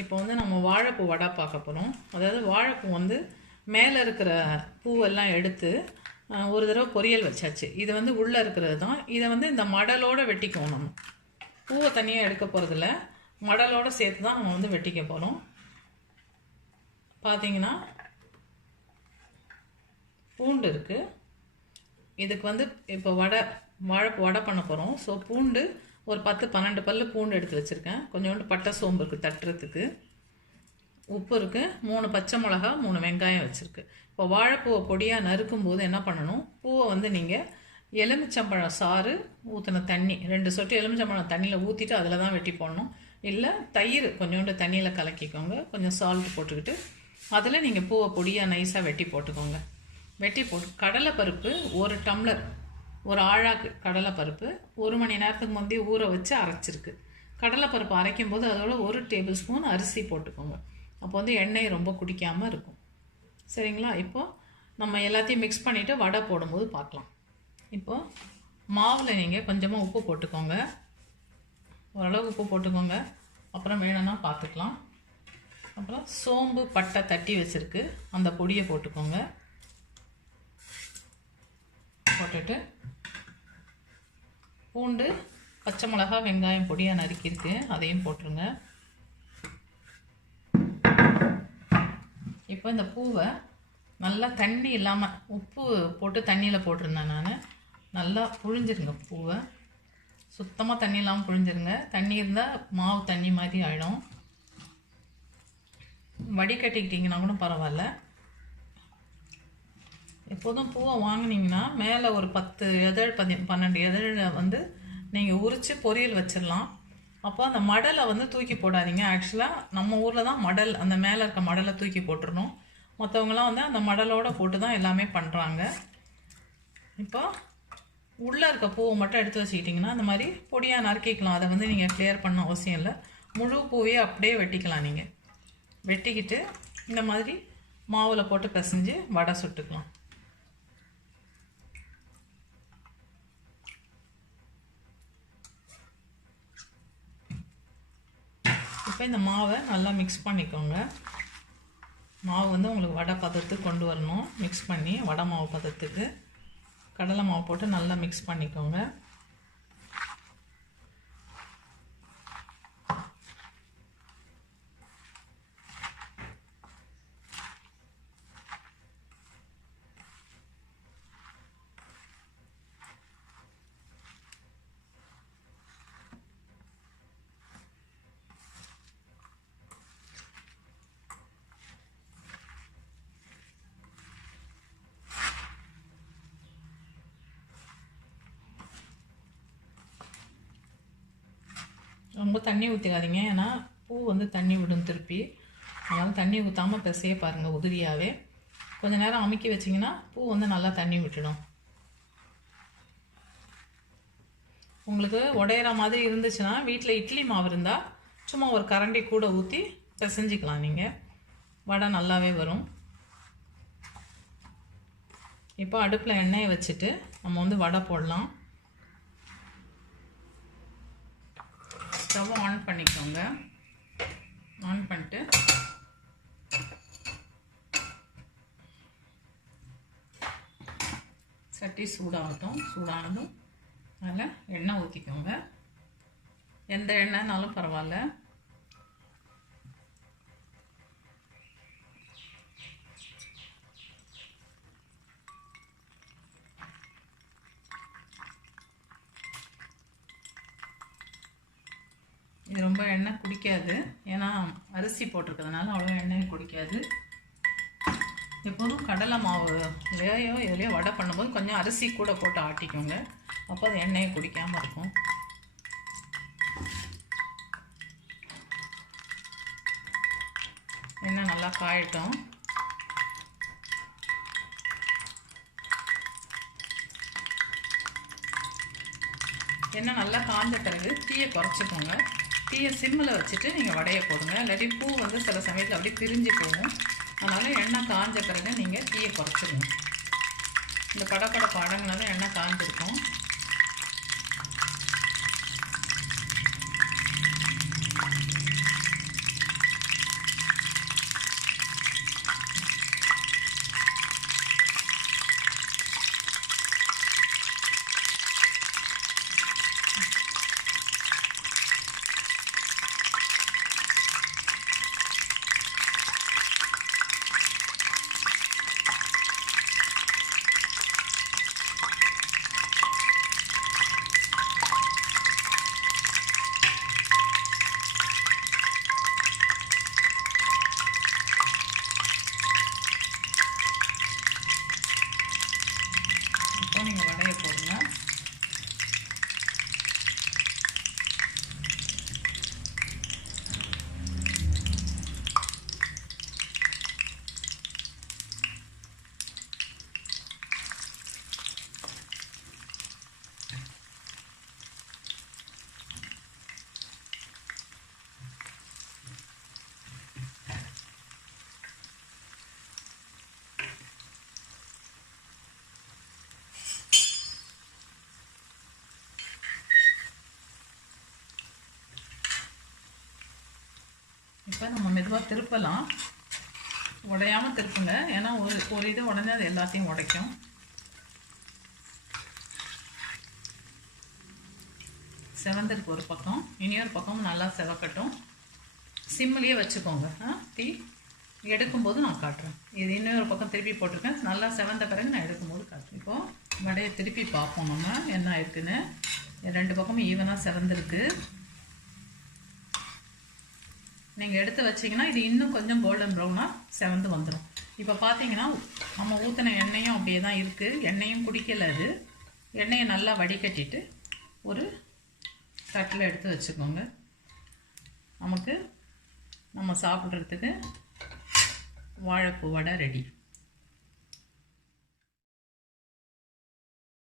இப்போ வந்து நம்ம வாழைப்பூ வடை பார்க்க போகிறோம். அதாவது வாழைப்பூ வந்து மேலே இருக்கிற பூவெல்லாம் எடுத்து ஒரு தடவை பொரியல் வச்சாச்சு. இது வந்து உள்ளே இருக்கிறது தான். இதை வந்து இந்த மடலோடு வெட்டிக்குவோம். நம்ம பூவை தனியாக எடுக்க போகிறதில்ல, மடலோடு சேர்த்து தான் நம்ம வந்து வெட்டிக்க போகிறோம். பார்த்தீங்கன்னா பூண்டு இருக்குது. இதுக்கு வந்து இப்போ வாழைப்பூ வடை பண்ண போகிறோம். ஸோ பூண்டு ஒரு 10-12 பல்லு பூண்டு எடுத்து வச்சுருக்கேன். கொஞ்சோண்டு பட்டை சோம்பு இருக்குது தட்டுறதுக்கு. உப்பு இருக்குது. 3 பச்சை மிளகா, 3 வெங்காயம் வச்சுருக்கு. இப்போ வாழைப்பூவை பொடியாக நறுக்கும் போது என்ன பண்ணணும், பூவை வந்து நீங்கள் எலுமிச்சம்பழம் சாறு ஊற்றின தண்ணி 2 சொட்டு எலுமிச்சம்பழம் தண்ணியில் ஊற்றிட்டு அதில் தான் வெட்டி போடணும். இல்லை தயிர் கொஞ்சோண்டு தண்ணியில் கலக்கிக்கோங்க. கொஞ்சம் சால்ட் போட்டுக்கிட்டு அதில் நீங்கள் பூவை பொடியாக நைஸாக வெட்டி போட்டுக்கோங்க. வெட்டி போட்டு கடலைப்பருப்பு 1 டம்ளர், ஒரு ஆழாக்கு கடலைப்பருப்பு 1 மணி நேரத்துக்கு முந்தைய ஊற வச்சு அரைச்சிருக்கு. கடலைப்பருப்பு அரைக்கும் போது அதோட 1 டேபிள் ஸ்பூன் அரிசி போட்டுக்கோங்க. அப்போ வந்து எண்ணெய் ரொம்ப குடிக்காமல் இருக்கும். சரிங்களா? இப்போது நம்ம எல்லாத்தையும் மிக்ஸ் பண்ணிவிட்டு வடை போடும்போது பார்க்கலாம். இப்போது மாவில் நீங்கள் கொஞ்சமாக உப்பு போட்டுக்கோங்க. ஓரளவு உப்பு போட்டுக்கோங்க. அப்புறம் வேணும்னா பார்த்துக்கலாம். அப்புறம் சோம்பு பட்டை தட்டி வச்சுருக்கு, அந்த பொடியை போட்டுக்கோங்க. போட்டுட்டு பூண்டு, பச்சை மிளகா, வெங்காயம் பொடியாக நறுக்கியிருக்கு, அதையும் போட்டுருங்க. இப்போ இந்த பூவை நல்லா தண்ணி இல்லாமல் உப்பு போட்டு தண்ணியில் போட்டிருந்தேன் நான். நல்லா புழிஞ்சிருங்க பூவை. சுத்தமாக தண்ணி இல்லாமல் புழிஞ்சிருங்க. தண்ணி இருந்தால் மாவு தண்ணி மாதிரி ஆகிடும். வடிகட்டிக்கிட்டிங்கன்னா கூட பரவாயில்ல. எப்போதும் பூவை வாங்கினீங்கன்னா மேலே ஒரு 10 இதழ் 12 இதழை வந்து நீங்கள் உரித்து பொரியல் வச்சிடலாம். அப்போ அந்த மடலை வந்து தூக்கி போடாதீங்க. ஆக்சுவலாக நம்ம ஊரில் தான் மடல், அந்த மேலே இருக்க மடலை தூக்கி போட்டுடணும். மற்றவங்களாம் வந்து அந்த மடலோடு போட்டு தான் எல்லாமே பண்ணுறாங்க. இப்போ உள்ளே இருக்க பூவை மட்டும் எடுத்து வச்சுக்கிட்டிங்கன்னா அந்த மாதிரி பொடியாக நறுக்கிக்கலாம். அதை வந்து நீங்கள் கிளியர் பண்ண அவசியம் இல்லை. முழு பூவையே அப்படியே வெட்டிக்கலாம். நீங்கள் வெட்டிக்கிட்டு இந்த மாதிரி மாவில் போட்டு பிசைஞ்சு வடை சுட்டுக்கலாம். இப்போ இந்த மாவை நல்லா மிக்ஸ் பண்ணிக்கோங்க. மாவு வந்து உங்களுக்கு வடை பதத்துக்கு கொண்டு வரணும். மிக்ஸ் பண்ணி வடை மாவு பதத்துக்கு கடலை மாவு போட்டு நல்லா மிக்ஸ் பண்ணிக்கோங்க. ரொம்ப தண்ணி ஊற்றிக்காதீங்க, ஏன்னா பூ வந்து தண்ணி விடும் திருப்பி. அதனால் தண்ணி ஊற்றாமல் பிசைய பாருங்கள் உதிரியாகவே. கொஞ்சம் நேரம் அமுக்கி வச்சிங்கன்னா பூ வந்து நல்லா தண்ணி விட்டுடும். உங்களுக்கு உடையிற மாதிரி இருந்துச்சுன்னா வீட்டில் இட்லி மாவு இருந்தால் சும்மா ஒரு கரண்டி கூட ஊற்றி பிசைஞ்சிக்கலாம். நீங்கள் வடை நல்லாவே வரும். இப்போ அடுப்பில் எண்ணெயை வச்சுட்டு நம்ம வந்து வடை போடலாம். ஸ்டவ் ஆன் பண்ணிக்கோங்க. ஆன் பண்ணிட்டு சட்டி சூடாகட்டும். சூடானதும் அதில் எண்ணெய் ஊற்றிக்கோங்க. எந்த எண்ணெய்னாலும் பரவாயில்ல. இது ரொம்ப எண்ணெய் குடிக்காது, ஏன்னா அரிசி போட்டிருக்கிறதுனால அவ்வளோ எண்ணெய் குடிக்காது. எப்போதும் கடலை மாவுலையோ இதுலையோ வடை பண்ணும்போது கொஞ்சம் அரிசி கூட போட்டு ஆட்டிக்கோங்க. அப்போ அது எண்ணெயை குடிக்காமல் இருக்கும். எண்ணெய் நல்லா காயட்டும். எண்ணெய் நல்லா காய்ஞ்ச பிறகு தீயை குறைச்சிக்கோங்க. தீயை சிம்மில் வச்சுட்டு நீங்கள் வடையை போடுங்க. இல்லாட்டி பூ வந்து சில சமயத்தில் அப்படியே பிரிஞ்சு போகும். அதனால் எண்ணெய் காய்ஞ்ச பிறகு நீங்கள் தீயை குறைச்சிடுங்க. இந்த படப்படப்பு அடங்கினதும் எண்ணெய் காய்ஞ்சிருக்கும். இப்போ நம்ம மெதுவாக திருப்பலாம், உடையாமல் திருப்புங்க. ஏன்னா ஒரு இது உடனே அது எல்லாத்தையும் உடைக்கும். செவந்திருக்கு ஒரு பக்கம், இனியொரு பக்கம் நல்லா செவக்கட்டும். சிம்மிலேயே வச்சுக்கோங்க. டீ எடுக்கும்போது நான் காட்டுறேன். இது இன்னொரு பக்கம் திருப்பி போட்டிருக்கேன். நல்லா செவந்த பிறகு நான் எடுக்கும்போது காட்டுறேன். இப்போது வடையை திருப்பி பார்ப்போம் நம்ம என்ன இருக்குன்னு. ரெண்டு பக்கமும் ஈவனாக செவந்திருக்கு. நீங்கள் எடுத்து வச்சிங்கன்னா இது இன்னும் கொஞ்சம் கோல்டன் ப்ரௌனாக செவந்து வந்துடும். இப்போ பார்த்தீங்கன்னா நம்ம ஊற்றின எண்ணெயும் அப்படியே தான் இருக்குது. எண்ணெயும் குடிக்கலை. அது எண்ணெயை நல்லா வடிகட்டிட்டு ஒரு தட்டில் எடுத்து வச்சுக்கோங்க. நமக்கு நம்ம சாப்பிட்றதுக்கு வாழைப்பூ வடை ரெடி.